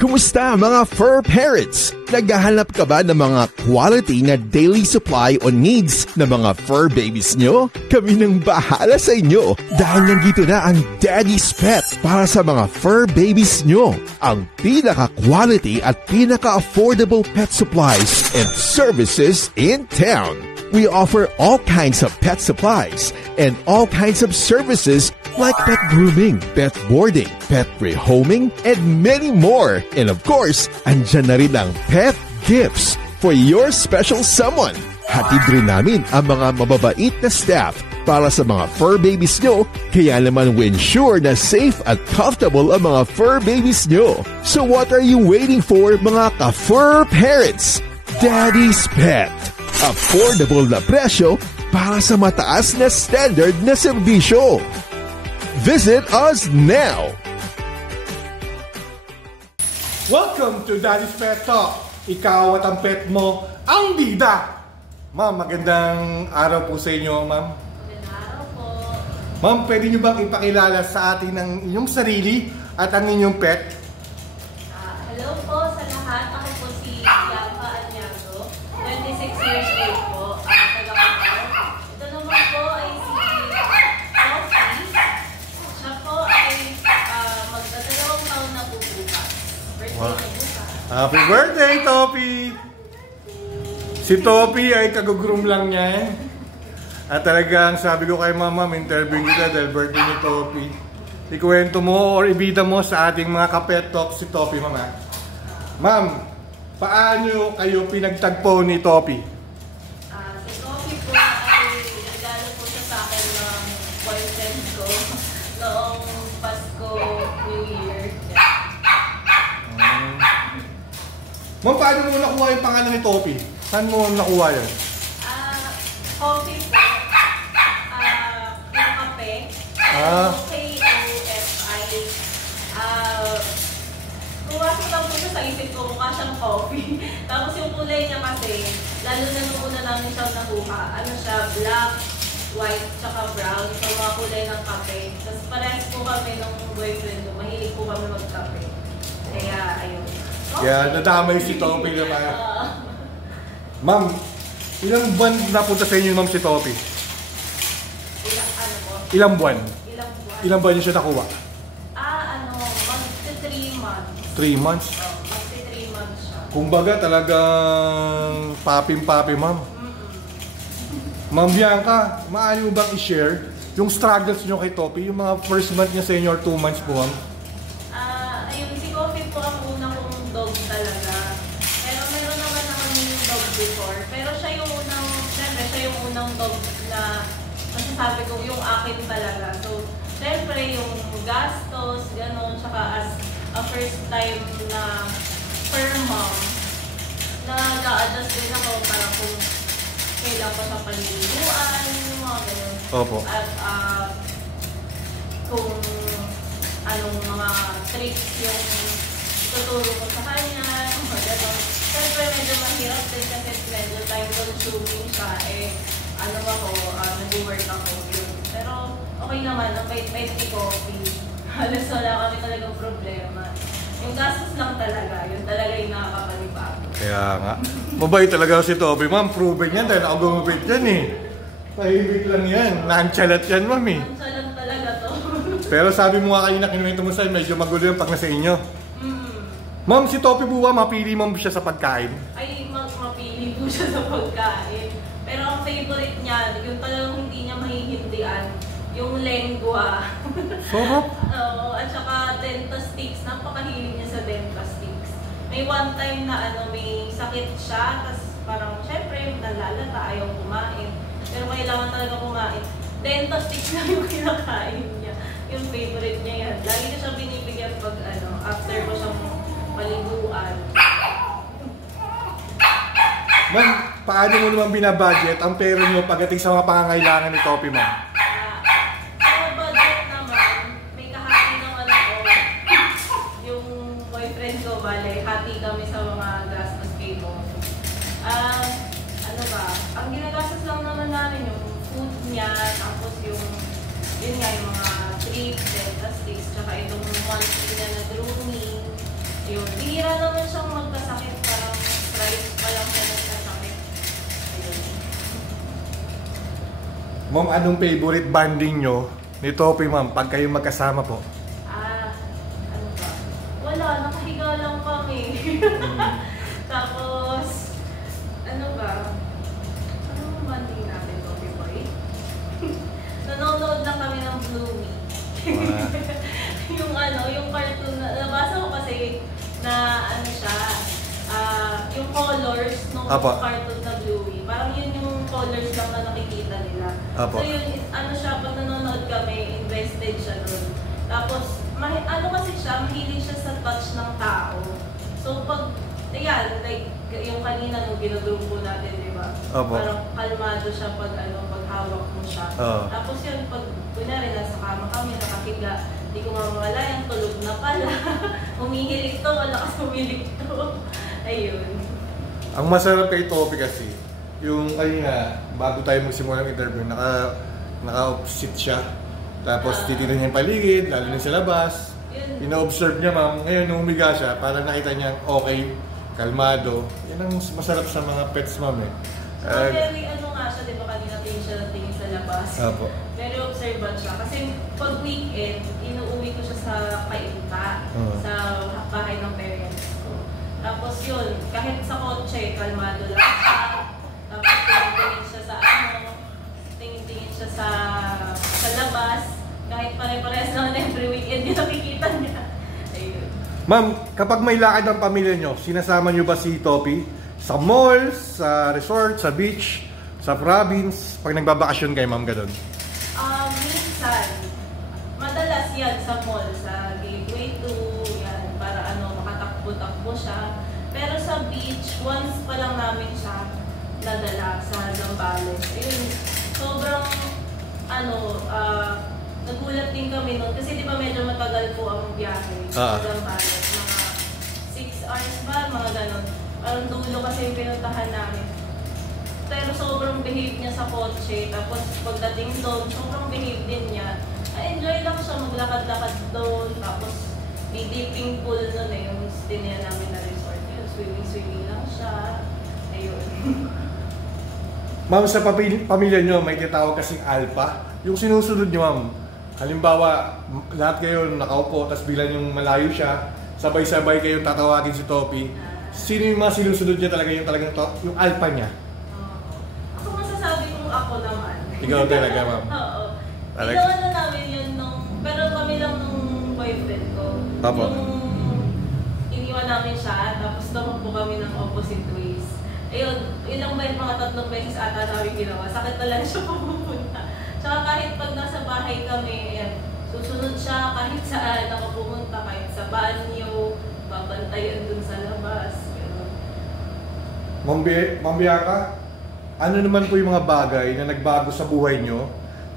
Kumusta mga fur parents? Naghahanap ka ba ng mga quality na daily supply o needs ng mga fur babies nyo? Kami nang bahala sa inyo dahil nandito na ang Daddy's Pet para sa mga fur babies nyo. Ang pinaka-quality at pinaka-affordable pet supplies and services in town. We offer all kinds of pet supplies and all kinds of services like pet grooming, pet boarding, pet rehoming, and many more. And of course, andyan na rin ang pet gifts for your special someone. Hatid rin namin ang mga mababait na staff para sa mga fur babies nyo, kaya naman we ensure na safe at comfortable ang mga fur babies nyo. So what are you waiting for, mga ka-fur parents? Daddy's Pet. Affordable na presyo para sa mataas na standard na serbisyo. Visit us now! Welcome to Daddy's Pet Talk. Ikaw at ang pet mo ang bida. Ma'am, magandang araw po sa inyo, ma'am. Magandang araw po. Ma'am, pwede nyo bang ipakilala sa atin ang inyong sarili at ang inyong pet? Hello po sa lahat. Ako po si Bianca Anyago, 26 years old po, taga-Qatar. Ito naman po ay si Toffee. Siya po ay magdadalawang taon na po bukas. Birthday na bukas. Happy birthday, Toffee! Si Toffee ay kagugroom lang niya. At talagang sabi ko kay mama, interview kita dahil birthday ni Toffee. Ikuwento mo or ibida mo sa ating mga ka-pet talk si Toffee, mama. Ma'am, paano kayo pinagtagpo ni Toffee? Si Toffee po ay nagdala po siya sa akin ng boyfriend ko noong Pasko, New Year. Ma'am, paano mo nakuha yung pangalan ni Toffee? Saan mo nakuha yan? Coffee po. Yung kape. K-O-F-I. Pumasok lang po siya sa isip ko, mukha siyang coffee. Tapos yung kulay niya kasi, lalo na nung una namin siyang nakuha, ano siya, black, white, tsaka brown. So mga kulay ng kape. Tapos parehas po kami nung boyfriend ko, mahilig po kami magkape. Kaya, ayun. Kaya nadamay si Toffee naman. Ma'am, ilang buwan napunta sa inyo, ma'am, si Toffee? Ano po? Ilang buwan? Ilang buwan? Ilang buwan niyo siya nakuha? Magti 3 months. 3 months? Magti 3 months siya. Kumbaga talagang papim-papi, ma'am. Ma'am Bianca, maaari mo bang i-share yung struggles niyo kay Toffee, yung mga first month niya sa inyo or 2 months po, ma'am? Ayun, si Coffee po ang una kong dog talaga. Pero meron naman ako yung dog before. Pero siya yung unang, siyempre siya yung unang dog na masasabi ko yung akin talaga. So, siyempre yung gastos, gano'n, tsaka as a first time na per mom, nag-a-adjust din ako para kung kailan ko sa paliguan, yung mga gano'n. Opo. At kung anong mga tricks yung tuturo ko sa kanya, mga gano'n. Siyempre medyo mahirap din kasi medyo time consuming siya. Ano ako, nag-work ako yun. Pero okay naman, ang bait-bait ni Coffee. Halos wala kami talagang problema. Yung gastos lang talaga, yun talaga yung nakakapalibago. Kaya nga. Mabait talaga si Toffee, ma'am. Proven yan dahil ako gumabait yan eh. Tahimik lang yan. Nonchalant yan, ma'am eh. Nonchalant talaga to. Pero sabi mo nga kanina, kinuwento mo sa'yo, medyo magulo yung pag nasa inyo. Ma'am, si Toffee po ba, mapili mo siya sa pagkain? Ay, mapili po siya sa pagkain. Pero ang favorite niya, yung talagang hindi niya mahihindian, yung lengua. Sarap. Oo, at saka Dentasticks. Napakahilig niya sa Dentasticks. May one time na may sakit siya, tapos parang syempre nalalata, ayaw kumain. Pero kailangan talaga kumain. Dentasticks na yung kinakain niya. Yung favorite niya yan. Lagi ko siyang binibigyan pag after ko siyang paliguan. Ma'am, paano mo naman binabudget ang pera niyo pagdating sa mga pangangailangan ni Toffee, ma'am? Sa budget naman, may kahati ng yung boyfriend ko, hati kami sa mga gastos kay Toffee. Ano ba? Ang ginagastos lang naman namin yung food niya, tapos yun nga, yung mga treats, Dentasticks, tsaka itong monthly na grooming, yun. Bihira naman siyang magkasakit. Parang twice pa lang siya nagkasakit. Ayun. Ma'am, anong favorite banding nyo ni Topi, ma'am, pag kayo magkasama po? Ano ba? Wala, nakahiga lang kami. Tapos, ano ba? Ano ang banding natin, Topi Boy? Nanonood lang kami ng Bluey. Yung cartoon na, nabasa ko kasi na ano siya, yung colors ng cartoon na Bluey. Parang yun yung colors lang na nakikita nila. So yun, ano siya, pag nanonood kami, invested siya dun. Tapos, ano kasi siya, mahilig siya sa touch ng tao. So pag, ayan, like, yung kanina nung ginagrupo natin, di ba? Parang kalmado siya pag, pag hawak mo siya. Tapos yun, pag, kunyari, nasa kama kami, nakahiga, hindi ko mamalayan, tulog na pala. Humihilig to, malakas humilig to. Ayun. Ang masarap kay Topi kasi, yung kanina, bago tayo magsimula ng interview, naka-sit siya. Tapos titignan niya yung paligid, lalo na sa labas. Ina-observe niya, ma'am. Ngayon, nung umiga siya, parang nakita niya, okay, kalmado. Yan ang masarap sa mga pets, ma'am eh. Very nga siya, di ba kanina tingin siya ng tingin sa labas. Very observant siya. Kasi pag weekend, inuuwi ko siya sa Kainta, sa bahay ng parents ko. Tapos yun, kahit sa kotse, kalmado lang siya. Tapos tingin siya sa tingin siya sa labas. Kahit pare-pares naman every weekend, yung nakikita niya. Ayun. Ma'am, kapag may lakad ng pamilya nyo, sinasama nyo ba si Topi? Sa mall, sa resort, sa beach, sa province, pag nagbabakasyon kayo, ma'am, gano'n? Minsan, madalas yan sa mall, sa Gateway 2, yan, para makatakbo-takbo siya. Pero sa beach, once pa lang namin siya nadala sa Zambales. Ayun, sobrang, nagulat din kami noon. Kasi di ba medyo matagal po ang biyahe sa Zambales. Mga 6 hours ba, mga gano'n. Parang dulo kasi yung pinuntahan namin. Pero sobrang behave niya sa kotse. Tapos pagdating doon, sobrang behave din niya. Na-enjoy lang siya maglakad-lakad doon. Tapos may dipping pool noon eh. Yung tiniya namin na resort. Yun, swimming lang siya. Ayun. Ma'am, sa pamilya nyo, may tinatawag kasing alpha. Yung sinusunod nyo, ma'am, halimbawa, lahat kayo nakaupo, tapos bigla yung malayo siya, sabay-sabay kayong tatawagin si Topi. Sino yung mga sinusunod niya talaga, yung alpha niya? Ako masasabi kong ako naman. Ikaw talaga, ma'am? Oo. Ginawa na namin yun pero kami lang nung boyfriend ko. Yung iniwan namin siya, tapos tumakbo kami ng opposite ways. Ayun, ilang mga 3 beses ata namin ginawa. Sakit na lang siya pupunta. Tsaka kahit pag nasa bahay kami, ayan, susunod siya kahit saan ako pumunta, kahit sa banyo, babantayan dun sa labas. Ma'am Bianca, ano naman po yung mga bagay na nagbago sa buhay nyo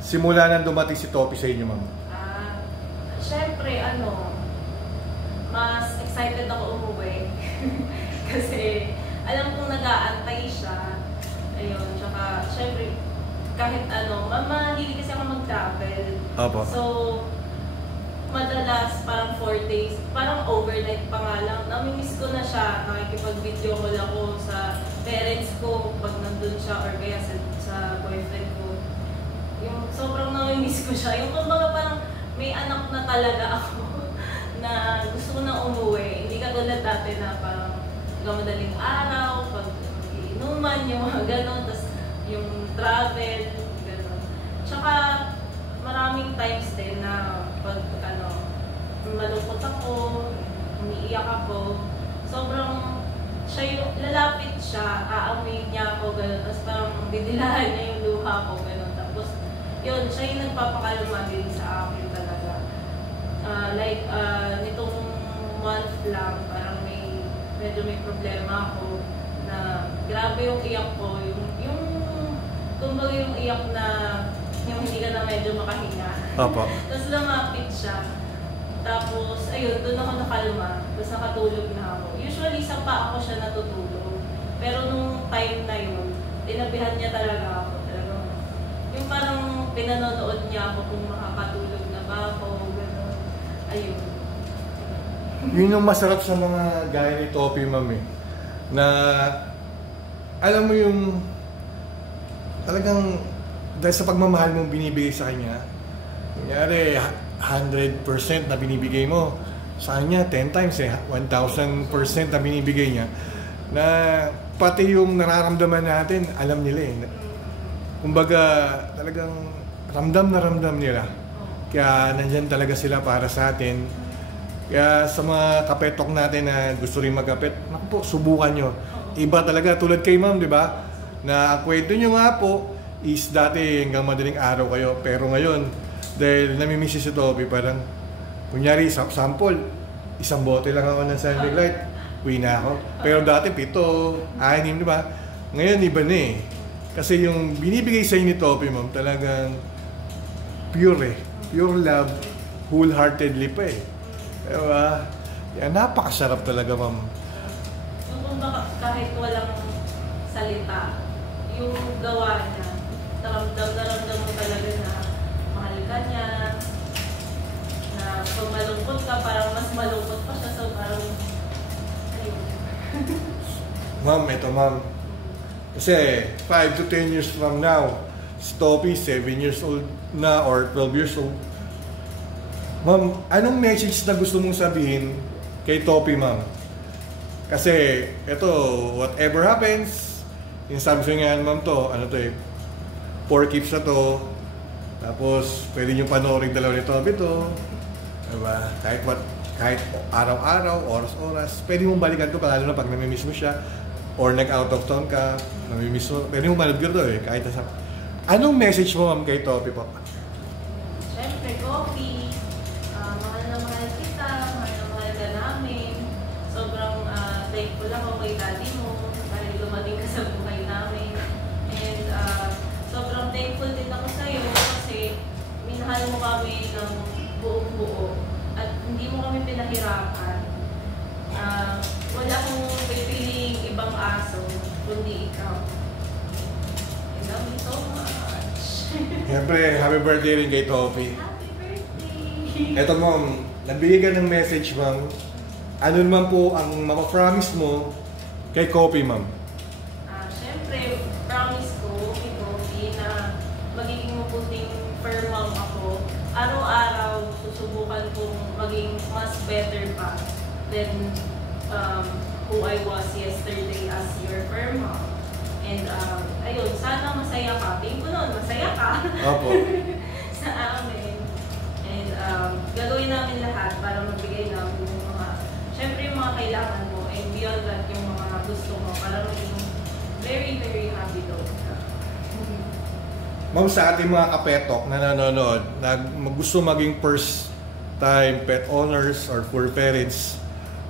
simula nang dumating si Topi sa inyo, ma'am? Siyempre, mas excited ako umuwi. Kasi alam kong nag-aantay siya. Ayun, tsaka siyempre, kahit mahilig kasi ako mag-travel. So, madalas parang 4 days, parang overnight pa nga lang. Namimiss ko na siya, nakikipag-video call ako sa parents ko pag nandun siya or kaya sa boyfriend ko. Yung sobrang namimiss ko siya. Yung kumbaga parang may anak na talaga ako na gusto ko na umuwi. Hindi katulad dati na parang madaling araw, pag inuman, yung mga gano'n, tapos yung travel, gano'n. Tsaka maraming times din na pag malungkot ako, umiiyak ako, sobrang siya yung lalapit siya, aamuin niya ako, gano'n, tapos parang didilahan niya yung luha ko, gano'n. Tapos yun, siya yung nagpapakalma din sa akin talaga. Nitong month lang, parang medyo may problema ako na grabe yung iyak ko, kumbaga yung iyak na yung hindi ka na medyo makahinga. Tapos lumapit siya. Tapos, ayun, doon ako nakalma. Tapos nakatulog na ako. Usually, sa paa ako siya natutulog. Pero nung time na yun, tinabihan niya talaga ako. Yung parang pinanonood niya ako kung makakatulog na ba ako, gano'n. Ayun. Yun yung masarap sa mga gaya ni Topi, ma'am eh. Na, alam mo yung, talagang, dahil sa pagmamahal mong binibigay sa kanya, kunyari, 100% na binibigay mo, sa kanya, 10 times eh, 1,000% na binibigay niya, na pati yung nararamdaman natin, alam nila eh. Kumbaga, talagang ramdam na ramdam nila. Kaya nandyan talaga sila para sa atin. Kaya sa mga kapetok natin na gusto rin magkapet, naku po, subukan nyo. Iba talaga, tulad kay ma'am, di ba? Na ang kwento nyo nga po is dati hanggang madaling araw kayo. Pero ngayon, dahil namimiss si Topi, parang, kunyari, sample, isang bote lang ako ng Sunlight Light, uwi na ako. Pero dati, 7, 6, di ba? Ngayon, iba na eh. Kasi yung binibigay sa inyo ni Topi, ma'am, talagang pure eh. Pure love, wholeheartedly pa eh. Diba? Yan, napakasarap talaga, ma'am. Yung kahit walang salita, yung gawa niya, naramdam mo talaga na mahal ka niya, na kung malungkot ka, parang mas malungkot pa siya, so parang, ayun. Ma'am, ito ma'am. Kasi 5 to 10 years from now, si Topi, 7 years old na or 12 years old. Ma'am, anong message na gusto mong sabihin kay Topi, ma'am? Kasi, ito, whatever happens, yung sabi nga, ma'am, to, ano to eh, 4 keeps na to, tapos, pwede nyo panoorin dalawa ni Topi to, diba? Kahit araw-araw, oras-oras, pwede mong balikan to, lalo na pag namimiss mo siya, or nag-out of town ka, namimiss mo, pwede mong manood to eh, kahit nasa. Anong message mo, ma'am, kay Topi po? Siyempre, Topi. Thankful ako kay daddy mo dahil dumating ka sa buhay namin. And sobrang thankful din ako sa iyo kasi minahal mo kami ng buong buo at hindi mo kami pinahirapan. Wala akong pipiling ibang aso kundi ikaw. I love you so much. Siyempre, happy birthday rin kay Topi. Happy birthday! Eto, ma'am, nagbigay ka ng message, ma'am. Ano naman po ang mapapromise mo kay Kopi, ma'am? Siyempre, promise ko kay Kopi na magiging mabuting firm mom ako. Araw-araw, susubukan kong maging mas better pa than who I was yesterday as your firm mom. And ayun, sana masaya ka. Tingin ko noon, masaya ka. Opo. Sa amin. And gagawin namin lahat para magbigay namin yung mga siyempre yung mga kailangan mo and beyond that yung mga gusto mo para maging very, very happy daw ka. Ma'am, sa ating mga kapetok na nanonood, na gusto maging first time pet owners or fur parents,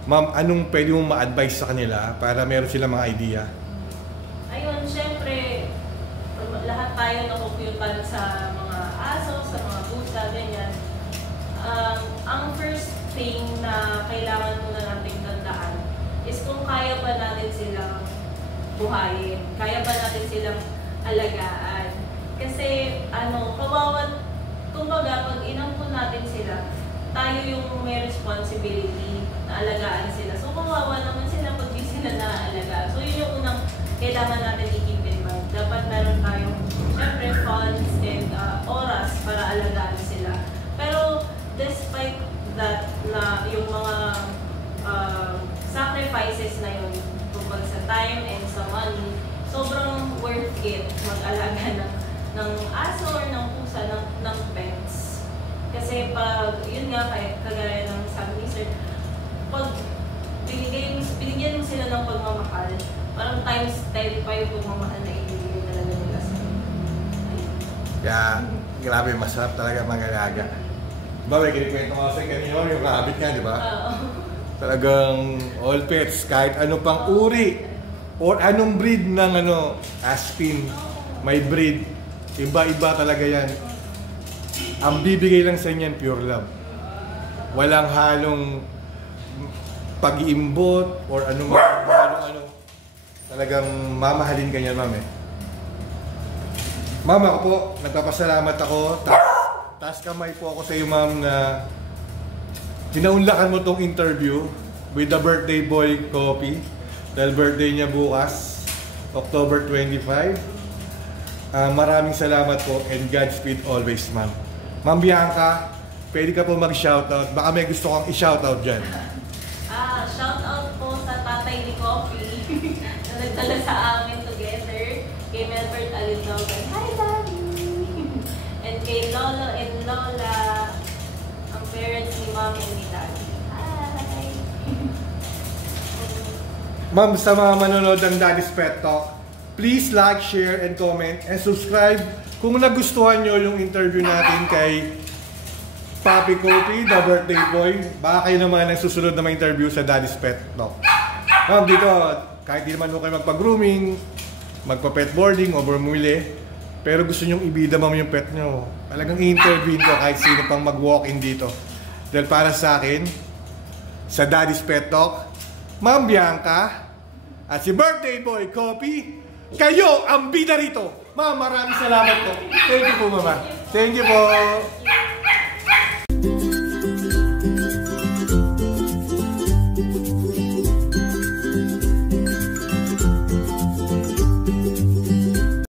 ma'am, anong pwede mong ma-advise sa kanila para meron silang mga idea? Ayun, siyempre, lahat tayo nakukutan sa mga aso, sa mga pusa, ganyan. Ang first thing na kailangan muna natin tandaan is kung kaya ba natin silang buhayin, kaya ba natin silang alagaan. Kasi, kawawa, kumbaga, pag inampun natin sila, tayo yung may responsibility na alagaan sila. So, kawawa naman sila pag di sila naaalagaan. So, yun yung unang kailangan natin i-keep in mind. Dapat meron tayong, syempre, funds and oras para alagaan sila. Pero, despite that, na yung mga sacrifices na yun, tungkol sa time and sa money, sobrang worth it mag-alaga ng aso or ng pusa, ng pets. Kasi pag, yun nga, kagaya ng sabi ni Sir, pag binigyan mo sila ng pagmamahal, parang times 10 pa yung pagmamahal na ibigay talaga nila sa'yo. Kaya, grabe, masarap talaga mag-alaga. Diba, may kinikwento ko sa'yo kanina yung rabbit nga, di ba? Talagang all pets, kahit ano pang uri or anong breed ng Aspin, may breed. Iba-iba talaga yan. Ang bibigay lang sa inyo pure love. Walang halong pag-iimbot or anong talagang mamahalin ka niyan, ma'am eh. Ma'am, ako po, nagpapasalamat ako. Taas kamay po ako sa iyo, ma'am, na Tinaunlakan mo tong interview with the birthday boy Coffee. Dahil birthday niya bukas, October 25. Maraming salamat po and Godspeed always, ma'am. Ma'am Bianca, pwede ka po mag-shoutout. Baka may gusto kang i-shoutout dyan. Shoutout po sa tatay ni Coffee na nagdala sa amin together. Kay Melbert Alindaugan. Hi, Daddy! And kay Lolo and Lola, ang parents ni Mom and ni Daddy. Hi! Ma'am, sa mga manonood ng Daddy's Pet Talk, please like, share, and comment, and subscribe kung nagustuhan nyo yung interview natin kay Papi Coffee, the birthday boy. Baka kayo naman ang susunod na ma-interview sa Daddy's Pet Talk. Ma'am, dito, kahit di naman mo kayo magpa-grooming, magpa-pet boarding, o bumili, pero gusto nyong ibida ma'am yung pet nyo, talagang i-interview ko kahit sino pang mag-walk-in dito. Dahil para sa akin, sa Daddy's Pet Talk, Ma'am Bianca at si birthday boy Coffee, kayo ang bida rito. Ma'am, maraming salamat po. Thank you po, mama. Thank you po.